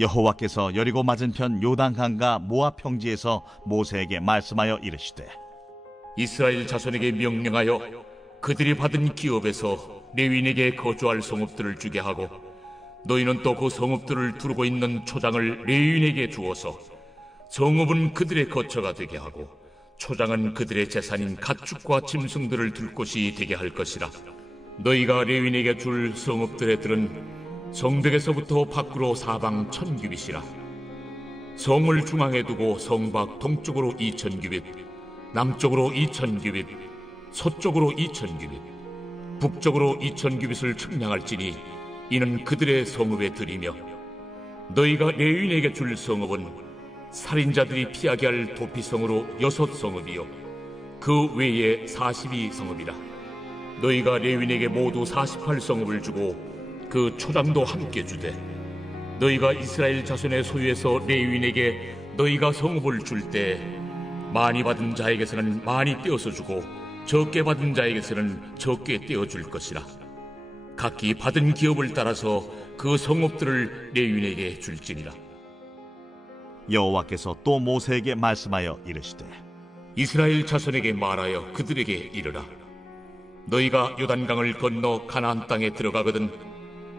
여호와께서 여리고 맞은편 요단강과 모압 평지에서 모세에게 말씀하여 이르시되 이스라엘 자손에게 명령하여 그들이 받은 기업에서 레위인에게 거주할 성읍들을 주게 하고 너희는 또 그 성읍들을 두르고 있는 초장을 레위인에게 주어서 성읍은 그들의 거처가 되게 하고 초장은 그들의 재산인 가축과 짐승들을 둘 곳이 되게 할 것이라. 너희가 레위인에게 줄 성읍들의 들은 성벽에서부터 밖으로 사방 1000규빗이라. 성을 중앙에 두고 성 밖 동쪽으로 2000규빗, 남쪽으로 2000규빗, 서쪽으로 2000규빗, 북쪽으로 2000규빗을 측량할지니 이는 그들의 성읍에 들이며 너희가 레위인에게 줄 성읍은 살인자들이 피하게 할 도피성으로 6성읍이요 그 외에 42성읍이라. 너희가 레위인에게 모두 48성읍을 주고 그 초장도 함께 주되 너희가 이스라엘 자손의 소유에서 레위인에게 너희가 성읍을 줄 때 많이 받은 자에게서는 많이 떼어서 주고 적게 받은 자에게서는 적게 떼어줄 것이라. 각기 받은 기업을 따라서 그 성읍들을 레위인에게 줄지니라. 여호와께서 또 모세에게 말씀하여 이르시되 이스라엘 자손에게 말하여 그들에게 이르라. 너희가 요단강을 건너 가나안 땅에 들어가거든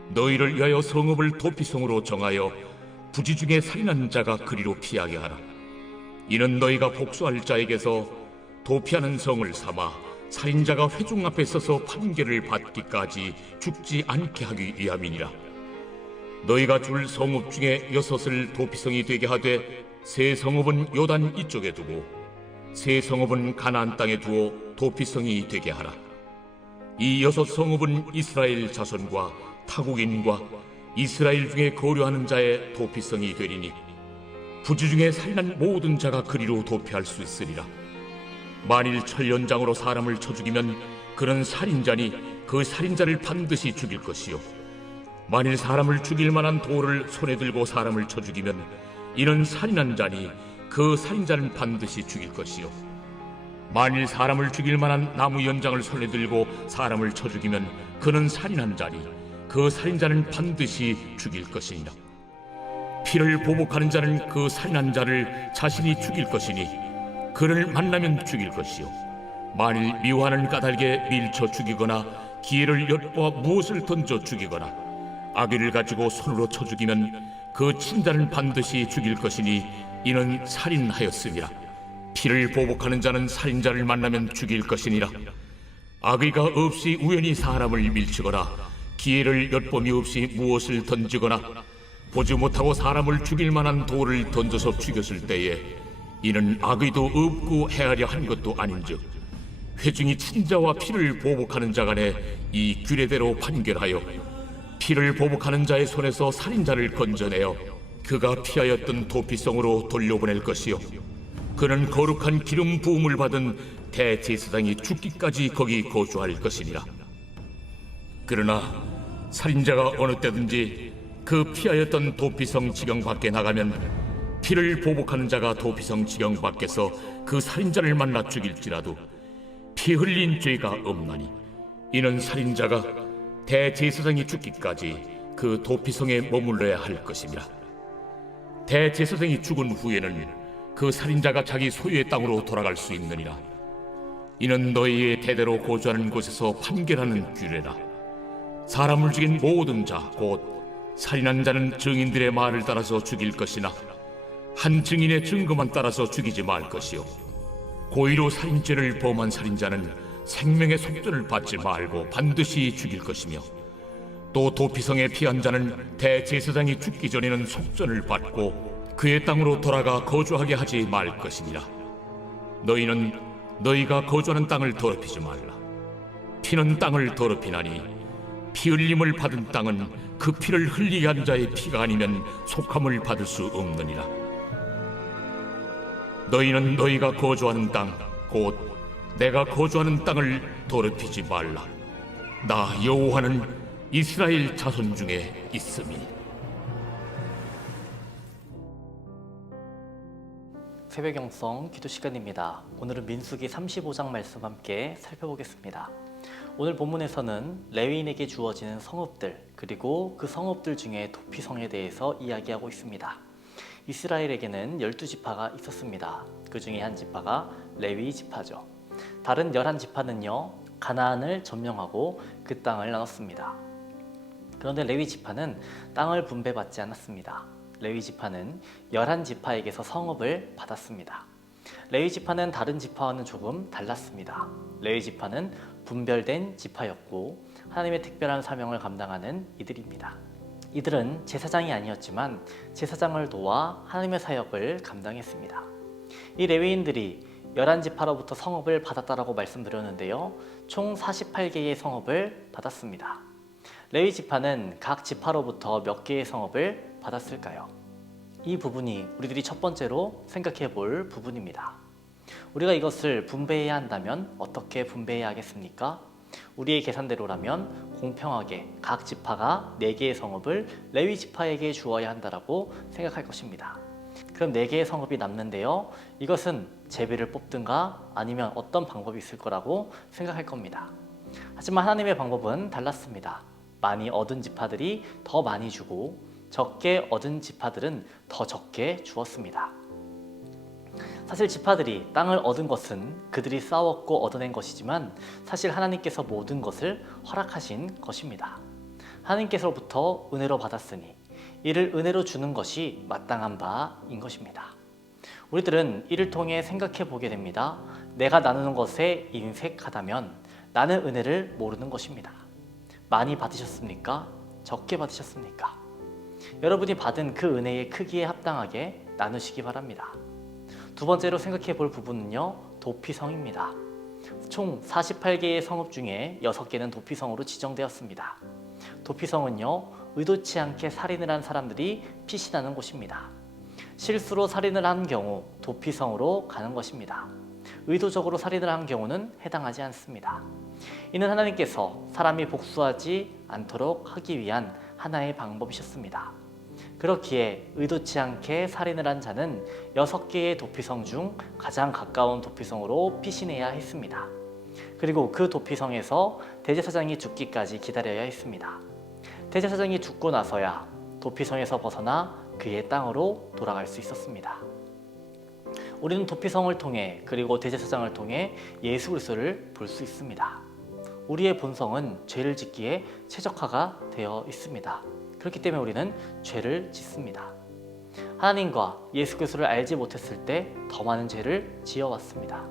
너희를 위하여 성읍을 도피성으로 정하여 부지 중에 살인한 자가 그리로 피하게 하라. 이는 너희가 복수할 자에게서 도피하는 성을 삼아 살인자가 회중 앞에 서서 판결을 받기까지 죽지 않게 하기 위함이니라. 너희가 줄 성읍 중에 6을 도피성이 되게 하되 세 성읍은 요단 이쪽에 두고 세 성읍은 가나안 땅에 두어 도피성이 되게 하라. 이 6성읍은 이스라엘 자손과 타국인과 이스라엘 중에 거류하는 자의 도피성이 되리니 부지 중에 살인한 모든 자가 그리로 도피할 수 있으리라. 만일 철연장으로 사람을 쳐 죽이면 그는 살인자니 그 살인자를 반드시 죽일 것이요 만일 사람을 죽일 만한 돌을 손에 들고 사람을 쳐 죽이면 이는 살인한 자니 그 살인자는 반드시 죽일 것이요 만일 사람을 죽일 만한 나무 연장을 손에 들고 사람을 쳐 죽이면 그는 살인한 자니 그 살인자는 반드시 죽일 것이니라. 피를 보복하는 자는 그 살인한 자를 자신이 죽일 것이니 그를 만나면 죽일 것이요 만일 미워하는 까닭에 밀쳐 죽이거나 기회를 엿보아 무엇을 던져 죽이거나 악의를 가지고 손으로 쳐 죽이면 그 친자는 반드시 죽일 것이니 이는 살인하였음이라. 피를 보복하는 자는 살인자를 만나면 죽일 것이니라. 악의가 없이 우연히 사람을 밀치거나 기회를 엿봄이 없이 무엇을 던지거나 보지 못하고 사람을 죽일 만한 돌을 던져서 죽였을 때에 이는 악의도 없고 헤아려 한 것도 아닌즉 회중이 친자와 피를 보복하는 자 간에 이 규례대로 판결하여 피를 보복하는 자의 손에서 살인자를 건져내어 그가 피하였던 도피성으로 돌려보낼 것이요 그는 거룩한 기름 부음을 받은 대제사장이 죽기까지 거기 거주할 것이니라. 그러나 살인자가 어느 때든지 그 피하였던 도피성 지경 밖에 나가면 피를 보복하는 자가 도피성 지경 밖에서 그 살인자를 만나 죽일지라도 피 흘린 죄가 없나니 이는 살인자가 대제사장이 죽기까지 그 도피성에 머물러야 할 것이니라. 대제사장이 죽은 후에는 그 살인자가 자기 소유의 땅으로 돌아갈 수 있느니라. 이는 너희의 대대로 거주하는 곳에서 판결하는 규례라. 사람을 죽인 모든 자 곧 살인한 자는 증인들의 말을 따라서 죽일 것이나 한 증인의 증거만 따라서 죽이지 말 것이요 고의로 살인죄를 범한 살인자는 생명의 속전을 받지 말고 반드시 죽일 것이며 또 도피성에 피한 자는 대제사장이 죽기 전에는 속전을 받고 그의 땅으로 돌아가 거주하게 하지 말 것이니라. 너희는 너희가 거주하는 땅을 더럽히지 말라. 피는 땅을 더럽히나니 피 흘림을 받은 땅은 그 피를 흘리게 한 자의 피가 아니면 속함을 받을 수 없느니라. 너희는 너희가 거주하는 땅 곧 내가 거주하는 땅을 더럽히지 말라. 나 여호와는 이스라엘 자손 중에 있음이니. 새벽 영성 기도 시간입니다. 오늘은 민수기 35장 말씀 함께 살펴보겠습니다. 오늘 본문에서는 레위인에게 주어지는 성읍들 그리고 그 성읍들 중에 도피성에 대해서 이야기하고 있습니다. 이스라엘에게는 12지파가 있었습니다. 그 중에 한 지파가 레위 지파죠. 다른 11지파는요 가나안을 점령하고 그 땅을 나눴습니다. 그런데 레위 지파는 땅을 분배받지 않았습니다. 레위 지파는 11지파에게서 성읍을 받았습니다. 레위 지파는 다른 지파와는 조금 달랐습니다. 레위 지파는 분별된 지파였고 하나님의 특별한 사명을 감당하는 이들입니다. 이들은 제사장이 아니었지만 제사장을 도와 하나님의 사역을 감당했습니다. 이 레위인들이 11지파로부터 성읍을 받았다라고 말씀드렸는데요. 총 48개의 성읍을 받았습니다. 레위 지파는 각 지파로부터 몇 개의 성읍을 받았을까요? 이 부분이 우리들이 첫 번째로 생각해 볼 부분입니다. 우리가 이것을 분배해야 한다면 어떻게 분배해야 하겠습니까? 우리의 계산대로라면 공평하게 각 지파가 4개의 성읍을 레위 지파에게 주어야 한다라고 생각할 것입니다. 그럼 4개의 성읍이 남는데요. 이것은 제비를 뽑든가 아니면 어떤 방법이 있을 거라고 생각할 겁니다. 하지만 하나님의 방법은 달랐습니다. 많이 얻은 지파들이 더 많이 주고 적게 얻은 지파들은 더 적게 주었습니다. 사실 지파들이 땅을 얻은 것은 그들이 싸웠고 얻어낸 것이지만 사실 하나님께서 모든 것을 허락하신 것입니다. 하나님께서로부터 은혜로 받았으니 이를 은혜로 주는 것이 마땅한 바인 것입니다. 우리들은 이를 통해 생각해 보게 됩니다. 내가 나누는 것에 인색하다면 나는 은혜를 모르는 것입니다. 많이 받으셨습니까? 적게 받으셨습니까? 여러분이 받은 그 은혜의 크기에 합당하게 나누시기 바랍니다. 두 번째로 생각해 볼 부분은요, 도피성입니다. 총 48개의 성읍 중에 6개는 도피성으로 지정되었습니다. 도피성은요, 의도치 않게 살인을 한 사람들이 피신하는 곳입니다. 실수로 살인을 한 경우 도피성으로 가는 것입니다. 의도적으로 살인을 한 경우는 해당하지 않습니다. 이는 하나님께서 사람이 복수하지 않도록 하기 위한 하나의 방법이셨습니다. 그렇기에 의도치 않게 살인을 한 자는 6개의 도피성 중 가장 가까운 도피성으로 피신해야 했습니다. 그리고 그 도피성에서 대제사장이 죽기까지 기다려야 했습니다. 대제사장이 죽고 나서야 도피성에서 벗어나 그의 땅으로 돌아갈 수 있었습니다. 우리는 도피성을 통해 그리고 대제사장을 통해 예수 그리스도를 볼 수 있습니다. 우리의 본성은 죄를 짓기에 최적화가 되어 있습니다. 그렇기 때문에 우리는 죄를 짓습니다. 하나님과 예수 그리스도를 알지 못했을 때 더 많은 죄를 지어왔습니다.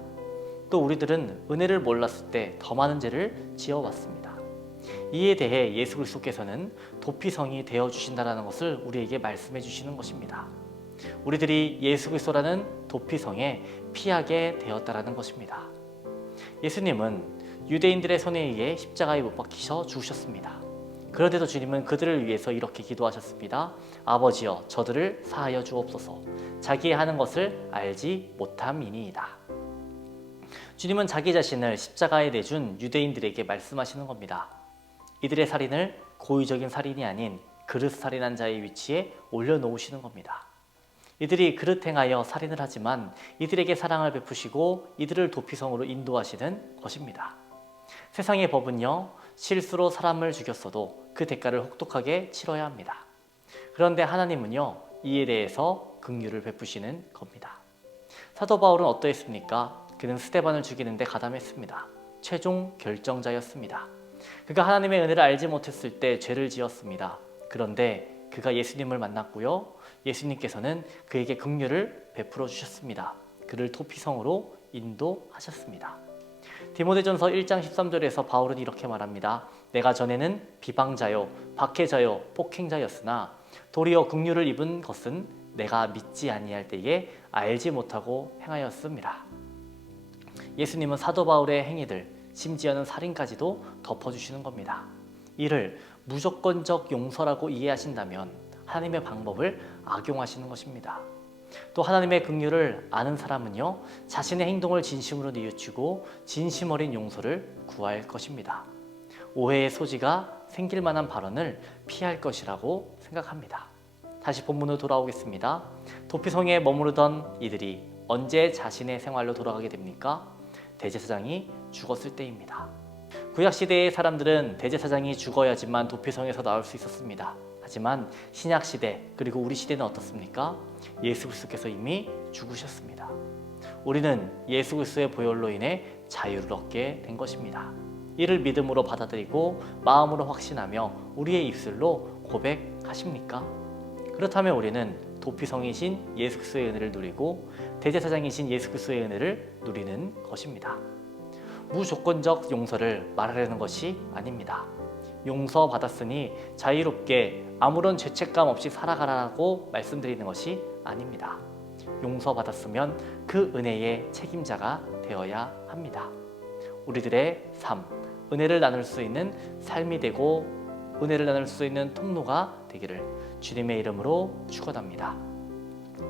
또 우리들은 은혜를 몰랐을 때 더 많은 죄를 지어왔습니다. 이에 대해 예수 그리스도께서는 도피성이 되어주신다는 것을 우리에게 말씀해 주시는 것입니다. 우리들이 예수 그리스도라는 도피성에 피하게 되었다는 것입니다. 예수님은 유대인들의 손에 의해 십자가에 못 박히셔 죽으셨습니다. 그런데도 주님은 그들을 위해서 이렇게 기도하셨습니다. 아버지여 저들을 사하여 주옵소서. 자기의 하는 것을 알지 못함이니이다. 주님은 자기 자신을 십자가에 내준 유대인들에게 말씀하시는 겁니다. 이들의 살인을 고의적인 살인이 아닌 그릇 살인한 자의 위치에 올려놓으시는 겁니다. 이들이 그릇 행하여 살인을 하지만 이들에게 사랑을 베푸시고 이들을 도피성으로 인도하시는 것입니다. 세상의 법은요, 실수로 사람을 죽였어도 그 대가를 혹독하게 치러야 합니다. 그런데 하나님은요, 이에 대해서 긍휼을 베푸시는 겁니다. 사도 바울은 어떠했습니까? 그는 스데반을 죽이는데 가담했습니다. 최종 결정자였습니다. 그가 하나님의 은혜를 알지 못했을 때 죄를 지었습니다. 그런데 그가 예수님을 만났고요, 예수님께서는 그에게 긍휼을 베풀어 주셨습니다. 그를 도피성으로 인도하셨습니다. 디모데전서 1장 13절에서 바울은 이렇게 말합니다. 내가 전에는 비방자요, 박해자요, 폭행자였으나 도리어 긍휼을 입은 것은 내가 믿지 아니할 때에 알지 못하고 행하였습니다. 예수님은 사도 바울의 행위들, 심지어는 살인까지도 덮어주시는 겁니다. 이를 무조건적 용서라고 이해하신다면 하나님의 방법을 악용하시는 것입니다. 또 하나님의 긍휼을 아는 사람은요, 자신의 행동을 진심으로 뉘우치고 진심 어린 용서를 구할 것입니다. 오해의 소지가 생길 만한 발언을 피할 것이라고 생각합니다. 다시 본문으로 돌아오겠습니다. 도피성에 머무르던 이들이 언제 자신의 생활로 돌아가게 됩니까? 대제사장이 죽었을 때입니다. 구약 시대의 사람들은 대제사장이 죽어야지만 도피성에서 나올 수 있었습니다. 하지만 신약 시대 그리고 우리 시대는 어떻습니까? 예수 그리스도께서 이미 죽으셨습니다. 우리는 예수 그리스도의 보혈로 인해 자유를 얻게 된 것입니다. 이를 믿음으로 받아들이고 마음으로 확신하며 우리의 입술로 고백하십니까? 그렇다면 우리는 도피성이신 예수 그리스도의 은혜를 누리고 대제사장이신 예수 그리스도의 은혜를 누리는 것입니다. 무조건적 용서를 말하려는 것이 아닙니다. 용서받았으니 자유롭게 아무런 죄책감 없이 살아가라고 말씀드리는 것이 아닙니다. 용서받았으면 그 은혜의 책임자가 되어야 합니다. 우리들의 삶, 은혜를 나눌 수 있는 삶이 되고 은혜를 나눌 수 있는 통로가 되기를 주님의 이름으로 축원합니다.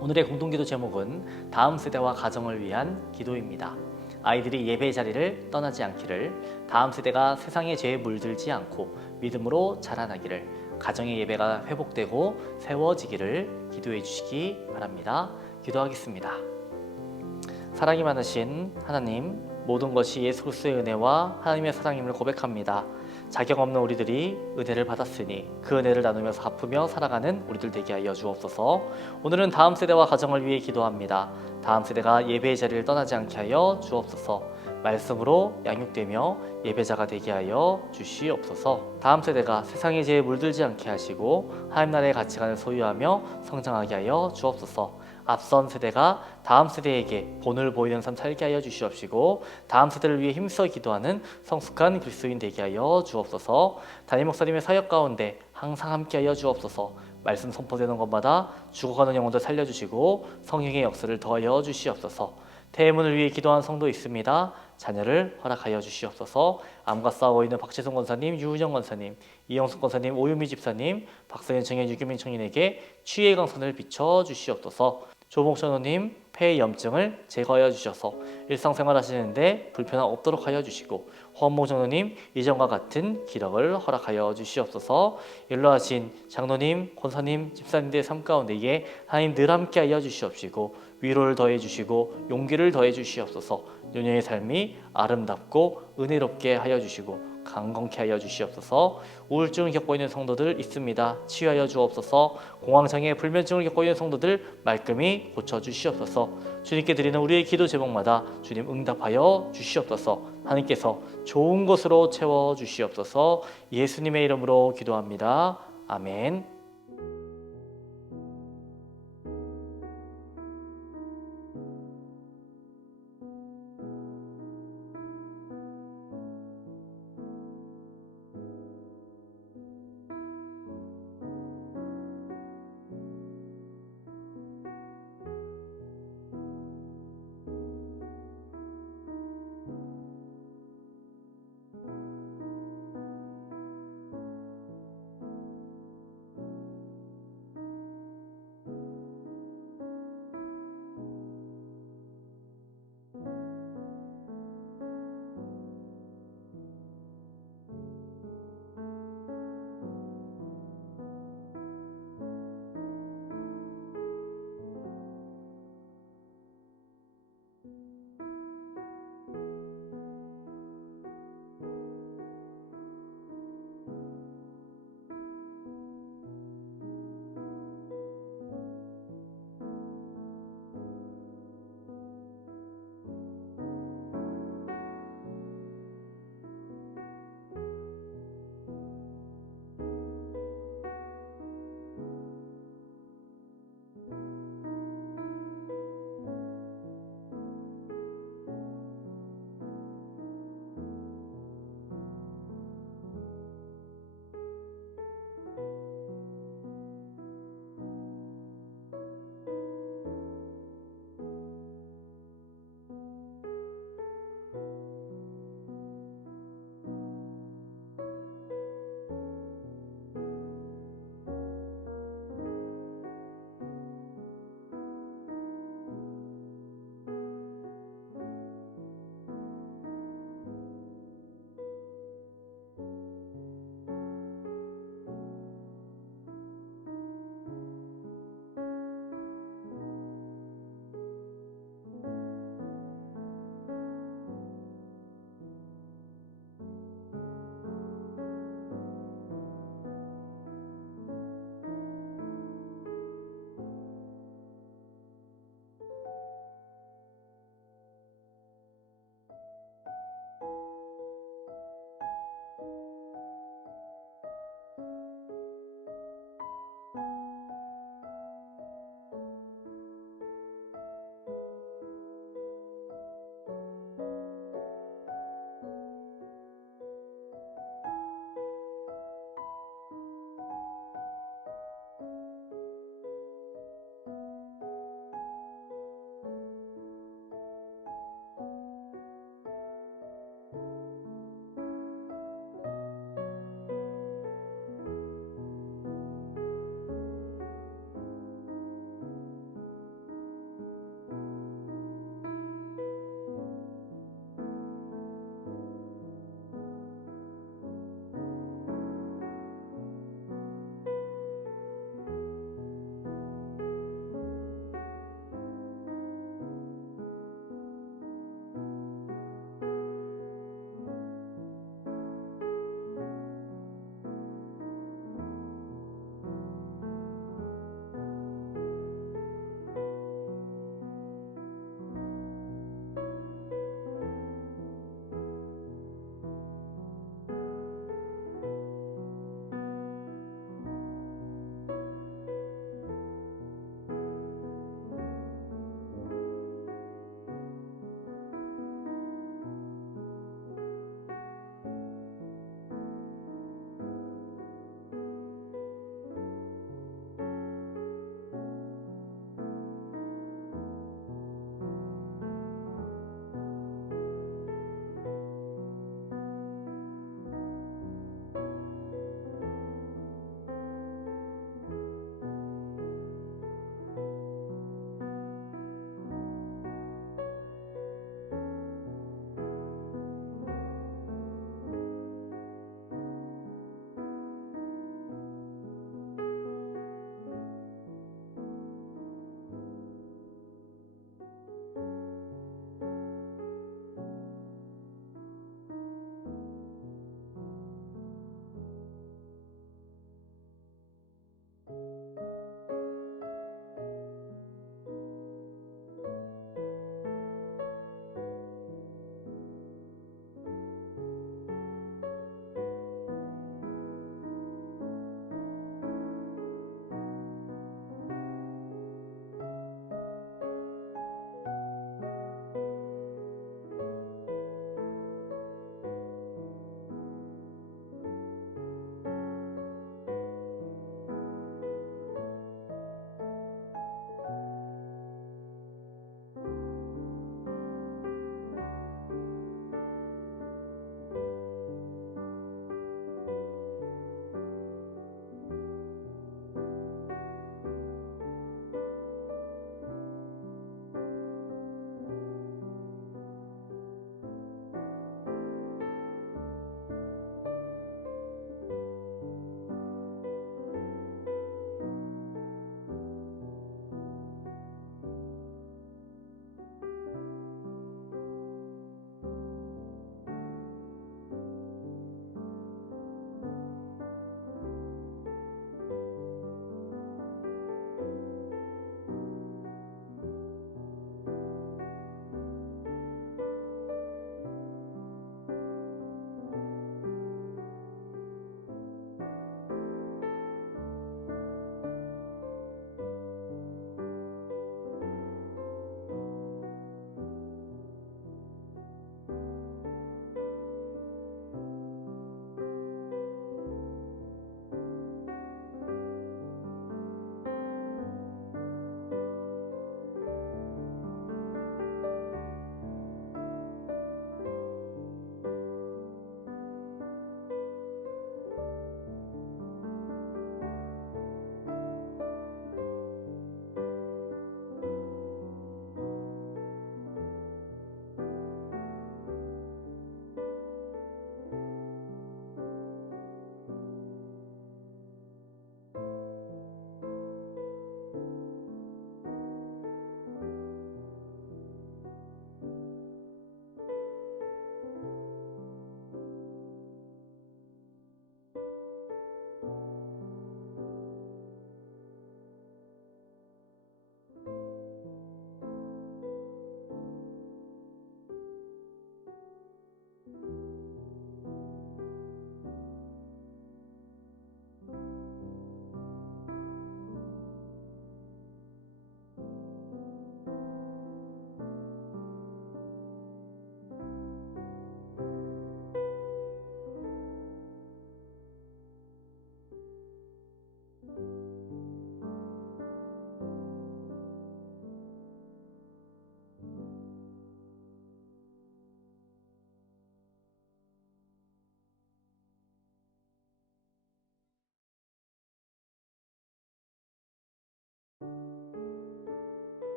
오늘의 공동기도 제목은 다음 세대와 가정을 위한 기도입니다. 아이들이 예배의 자리를 떠나지 않기를, 다음 세대가 세상의 죄에 물들지 않고 믿음으로 자라나기를, 가정의 예배가 회복되고 세워지기를 기도해 주시기 바랍니다. 기도하겠습니다. 사랑이 많으신 하나님, 모든 것이 예수 그리스도의 은혜와 하나님의 사랑임을 고백합니다. 자격 없는 우리들이 은혜를 받았으니 그 은혜를 나누면서 갚으며 살아가는 우리들 되게 하여 주옵소서. 오늘은 다음 세대와 가정을 위해 기도합니다. 다음 세대가 예배의 자리를 떠나지 않게 하여 주옵소서. 말씀으로 양육되며 예배자가 되게 하여 주시옵소서. 다음 세대가 세상의 죄에 물들지 않게 하시고 하나님 나라의 가치관을 소유하며 성장하게 하여 주옵소서. 앞선 세대가 다음 세대에게 본을 보이는 삶 살게 하여 주시옵시고 다음 세대를 위해 힘써 기도하는 성숙한 그리스도인 되게 하여 주옵소서. 담임 목사님의 사역 가운데 항상 함께 하여 주옵소서. 말씀 선포되는 것마다 죽어가는 영혼들 살려주시고 성령의 역사를 더하여 주시옵소서. 태문을 위해 기도한 성도 있습니다. 자녀를 허락하여 주시옵소서. 암과 싸우고 있는 박재성 권사님, 유은영 권사님, 이영숙 권사님, 오유미 집사님, 박성현 청년, 유규민 청년에게 치유의 강선을 비춰 주시옵소서. 조봉 전호님, 폐의 염증을 제거하여 주셔서 일상생활 하시는데 불편함 없도록 하여 주시고, 허은봉 전호님, 이전과 같은 기력을 허락하여 주시옵소서. 일러하신 장로님, 권사님, 집사님들의 삶 가운데에 하나님 늘 함께 하여 주시옵시고 위로를 더해 주시고 용기를 더해 주시옵소서. 노년의 삶이 아름답고 은혜롭게 하여 주시고 강건케 하여 주시옵소서. 우울증을 겪고 있는 성도들 있습니다. 치유하여 주옵소서. 공황장애, 불면증을 겪고 있는 성도들 말끔히 고쳐 주시옵소서. 주님께 드리는 우리의 기도 제목마다 주님 응답하여 주시옵소서. 하나님께서 좋은 것으로 채워 주시옵소서. 예수님의 이름으로 기도합니다. 아멘.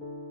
있습니다.